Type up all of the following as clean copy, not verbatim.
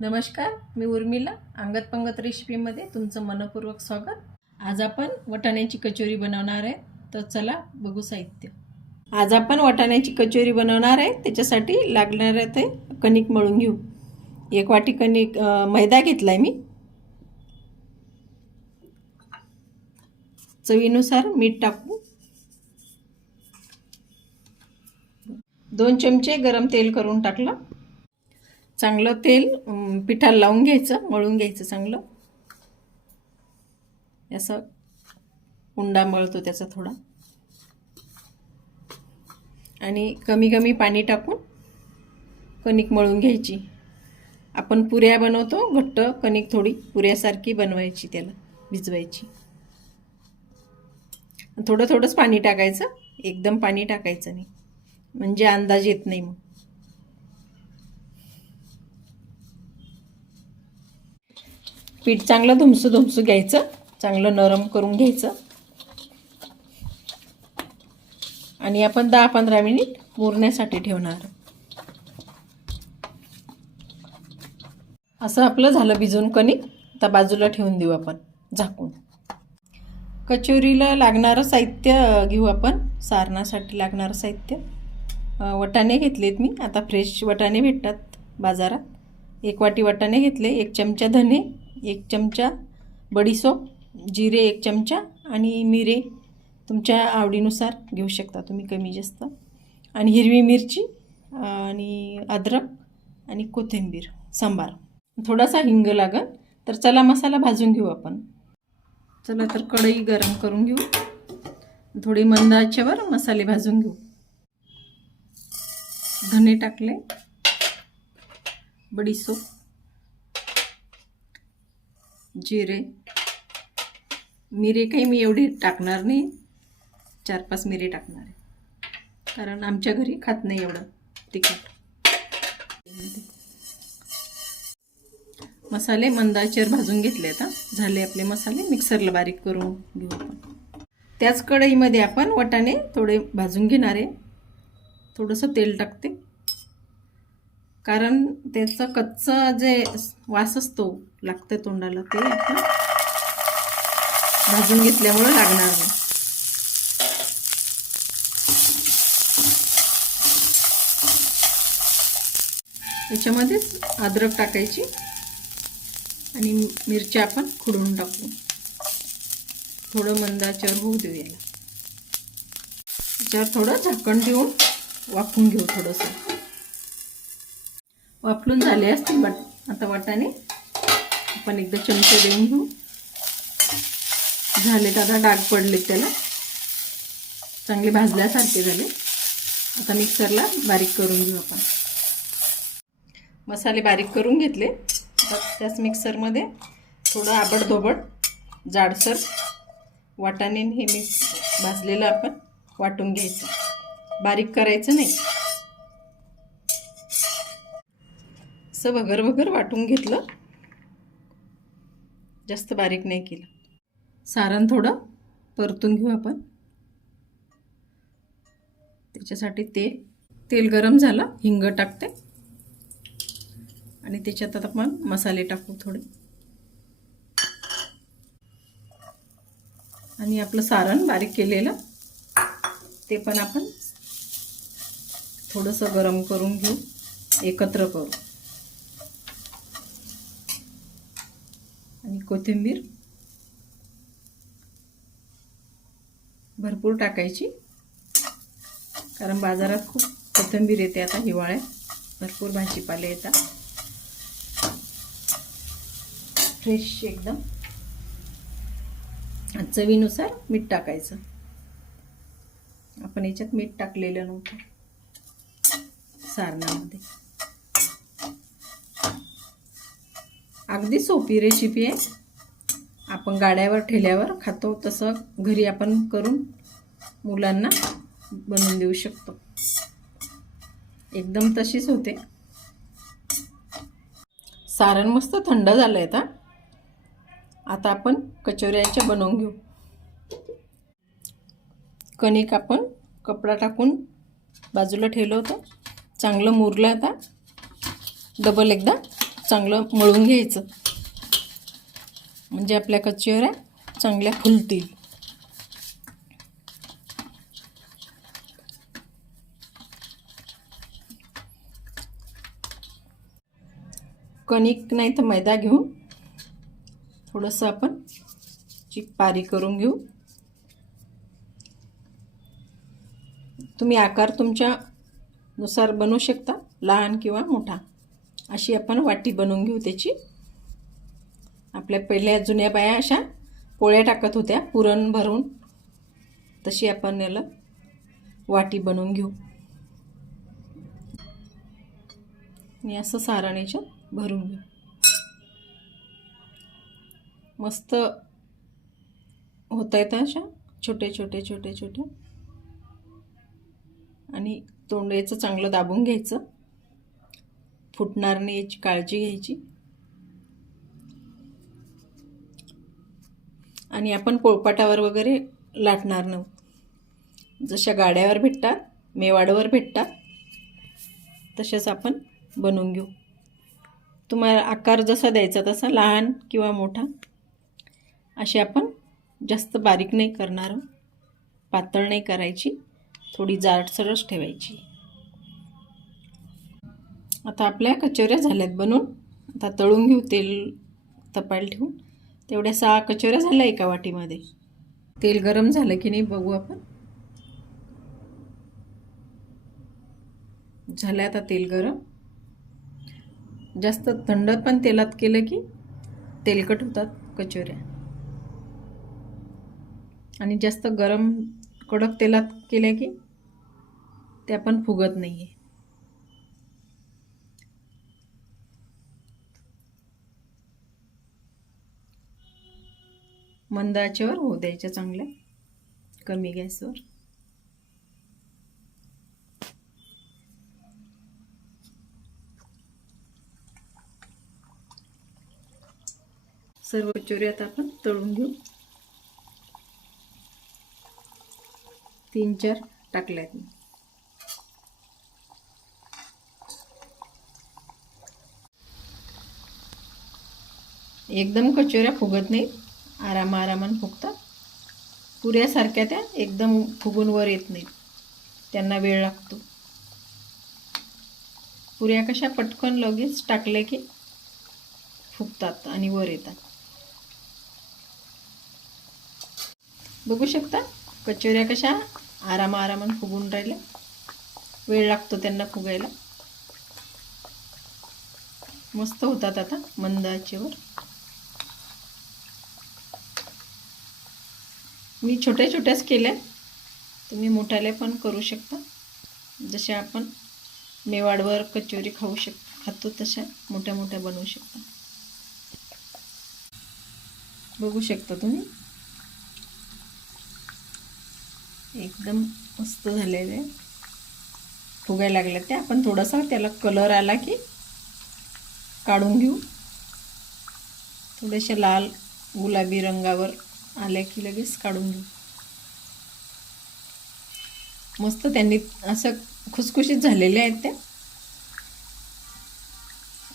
नमस्कार, मी उर्मिला. अंगत पंगत रेसिपीमध्ये तुमचं मनपूर्वक स्वागत. आज आपण वाटाण्याची कचोरी बनवणार आहे. तर चला बघू साहित्य. आज आपण वाटाण्याची कचोरी बनवणार आहे. त्याच्यासाठी लागणार आहे ते कणिक मळून घेऊ. 1 वाटी कणिक मैदा घेतलाय मी. चवीनुसार मीठ टाकू. 2 चमचे गरम तेल करून टाकलं. चांगलं तेल पिठाला लावून घ्यायचं, मळून घ्यायचं चांगलं. असं उंडा मळतो त्याचा थोडा. आणि कमी कमी पाणी टाकून कणिक मळून घ्यायची. आपण पुऱ्या बनवतो घट्ट कणिक, थोडी पुऱ्यासारखी बनवायची, त्याला भिजवायची. थोडं थोडंच पाणी टाकायचं, एकदम पाणी टाकायचं नाही, म्हणजे अंदाज येत नाही. मग पीठ चांगलं धुमसू घ्यायचं, चांगलं नरम करून घ्यायचं. आणि आपण 10-15 मिनिट मुरण्यासाठी ठेवणार. असं आपलं झालं भिजून कणिक. आता बाजूला ठेवून देऊ आपण झाकून. कचोरीला लागणारं साहित्य घेऊ आपण. सारणासाठी लागणारं साहित्य वाटाणे घेतलेत मी. आता फ्रेश वाटाणे भेटतात बाजारात. 1 वाटी वाटाणे घेतले. 1 चमचा धने, 1 चमचा बडीशोप, जिरे 1 चमचा आणि मिरे तुमच्या आवडीनुसार घेऊ शकता तुम्ही, कमी जास्त. आणि हिरवी मिरची आणि अद्रक आणि कोथिंबीर, सांबार, थोडासा हिंग लागल. तर चला मसाला भाजून घेऊ आपण. चला तर कढई गरम करून घेऊ. थोडी मंद आचेवर मसाले भाजून घेऊ. धने टाकले, बडीशोप, जिरे, मिरे काही मी एवढे टाकणार नाही, 4-5 मिरे टाकणार आहे, कारण आमच्या घरी खात नाही एवढं तिखट. मसाले मंद आचेवर भाजून घेतले. आता झाले आपले मसाले. मिक्सरला बारीक करून घेऊ आपण. त्याच कढईमध्ये आपण वाटाणे थोडे भाजून घेणार आहे. थोडंसं तेल टाकते, कारण त्याचा कच्चा जे वास असतो लागतं तोंडाला, ते आपण भाजून घेतल्यामुळे लागणार नाही. याच्यामध्येच अद्रक टाकायची आणि मिरच्या आपण खुडून टाकू. थोडं मंद आचेवर होऊ देऊ याला. याच्यावर थोडं झाकण देऊन वाफवून घेऊ. थोडंसं वाफलून झाले असतील आता वाटाणे. आपण एकदा चमचा देऊन घेऊ. झाले आता, डाग पडले त्याला, चांगले भाजल्यासारखे झाले. आता मिक्सरला बारीक करून घेऊ आपण. मसाले बारीक करून घेतले. आता त्याच मिक्सरमध्ये थोडं आबडधोबड जाडसर वाटाणे हे भाजलेलं आपण वाटून घ्यायचं. बारीक करायचं नाही, असं भगर वाटून घेतलं, जास्त बारीक नाही केलं. सारण थोडं परतून घेऊ आपण. त्याच्यासाठी तेल गरम झालं, हिंग टाकते आणि त्याच्यात आपण मसाले टाकू थोडे. आणि आपलं सारण बारीक केलेलं ते पण आपण थोडंसं गरम करून घेऊ, एकत्र करू. आणि कोथिंबीर भरपूर टाकायची, कारण बाजारात खूप कोथिंबीर येते आता हिवाळ्यात. भरपूर भाजीपाले येतात फ्रेश एकदम. चवीनुसार मीठ टाकायचं. आपण याच्यात मीठ टाकलेलं नव्हतं सारणामध्ये. अगदी सोपी रेसिपी आहे. आपण गाड्यावर ठेल्यावर खातो तसं घरी आपण करून मुलांना बनवून देऊ शकतो. एकदम तशीच होते. सारण मस्त थंड झालंय. आता आपण कचोऱ्याच्या बनवून घेऊ. कणिक आपण कपडा टाकून बाजूला ठेवलं होतं, चांगलं मुरलं. आता डबल एकदा चांगलं मळून घ्यायचं, म्हणजे आपल्या कचोऱ्या चांगल्या फुलतील. कणिक नाही तर मैदा घेऊन थोडंसं आपण पारी करून घेऊ. तुम्ही आकार तुमच्यानुसार बनवू शकता, लहान किंवा मोठा. अशी आपण वाटी बनवून घेऊ त्याची. आपल्या पहिल्या जुन्या बाया अशा पोळ्या टाकत होत्या पुरण भरून, तशी आपण याला वाटी बनवून घेऊ. आणि असं सारण याच्यात भरून घेऊ. मस्त होता येतं अशा छोटे छोटे छोटे छोटे. आणि तोंड याचं चांगलं दाबून घ्यायचं, फुटणार नाही याची काळजी घ्यायची. आणि आपण पोळपाटावर वगैरे लाटणार नाही, जशा गाड्यावर भेटतात, मेवाडवर भेटतात, तसेच आपण बनवून घेऊ. तुम्हाला आकार जसा द्यायचा तसा, लहान किंवा मोठा. अशी आपण जास्त बारीक नाही करणार, पातळ नाही करायची, थोडी जाडसरच ठेवायची. आता आपल्या कचोऱ्या झाल्यात बनवून. आता तळून घेऊ, तेल तपायला ठेवून. तेवढ्या 6 कचोऱ्या झाल्या एका वाटीमध्ये. तेल गरम झालं की नाही बघू आपण. झालं आता तेल गरम. जास्त थंड पण तेलात केलं की तेलकट होतात कचोऱ्या, आणि जास्त गरम कडक तेलात केल्या की त्या पण फुगत नाही आहे. मंद आचेवर होऊ द्यायच्या चांगल्या, कमी गॅसवर. सर्व कचोरी आता आपण तळून घेऊ. 3-4 टाकल्यात. एकदम कचोऱ्या फुगत नाही, आरामाने फुगतात. पुऱ्यासारख्या त्या एकदम फुगून वर येत नाहीत, त्यांना वेळ लागतो. पुऱ्या कशा पटकन लगेच टाकले की फुगतात आणि वर येतात. बघू शकता कचोऱ्या कशा आरामाने फुगून राहिल्या. वेळ लागतो त्यांना फुगायला. मस्त होतात आता मंद आचेवर. मी छोट्या छोट्याच केल्या, तुम्ही मोठ्याले पण करू शकता. जसे आपण मेवाडवर कचोरी खातो तशा मोठ्या मोठ्या बनवू शकता. बघू शकता तुम्ही, एकदम मस्त झालेले फुगायला लागले. ते आपण थोडासा त्याला कलर आला की काढून घेऊ. थोडेसे लाल गुलाबी रंगावर आले की लगेच काढून घेऊ. मस्त त्यांनी असं खुसखुशीत झालेल्या आहेत, त्या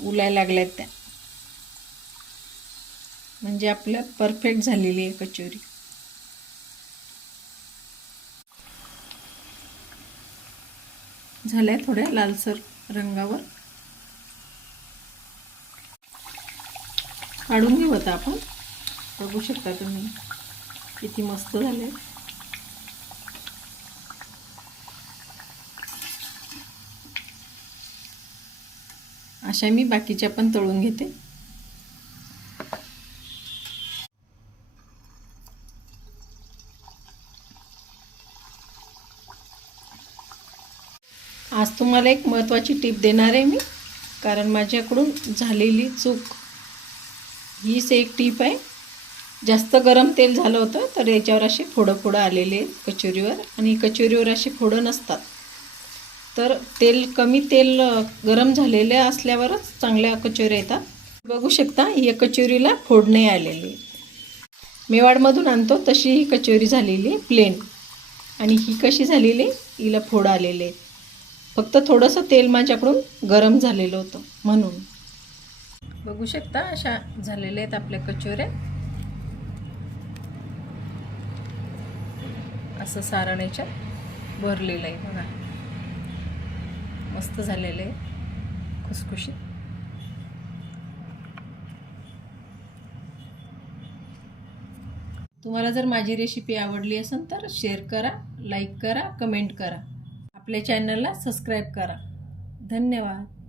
उलायला लागल्यात त्या, म्हणजे आपल्या परफेक्ट झालेली आहे कचोरी. झाल्या थोड्या लालसर रंगावर. काढून घेऊ आता आपण. बघू शकता तुम्ही किती मस्त झाले. अशा मी बाकीच्या पण तळून घेते. आज तुम्हाला एक महत्त्वाची टीप देणार आहे मी, कारण माझ्याकडून झालेली चूक हीच एक टीप आहे. जास्त गरम तेल झालं होतं तर याच्यावर असे फोडं आलेले कचोरीवर, आणि कचोरीवर असे फोडं नसतात. तर तेल गरम झालेले असल्यावरच चांगल्या कचोऱ्या येतात. बघू शकता या कचोरीला फोड नाही आलेले. मेवाडमधून आणतो तशी ही कचोरी झालेली प्लेन, आणि ही कशी झालेली हिला फोड आलेले. फक्त थोडंसं तेल माझ्याकडून गरम झालेलं होतं म्हणून. बघू शकता अशा झालेल्या आहेत आपल्या कचोऱ्या. असं सारण याच्यात भरलेलं आहे बघा. मस्त झालेलं आहे, खुसखुशीत. तुम्हाला जर माझी रेसिपी आवडली असेल तर शेअर करा, लाईक करा, कमेंट करा. आपल्या चॅनलला सबस्क्राईब करा. धन्यवाद.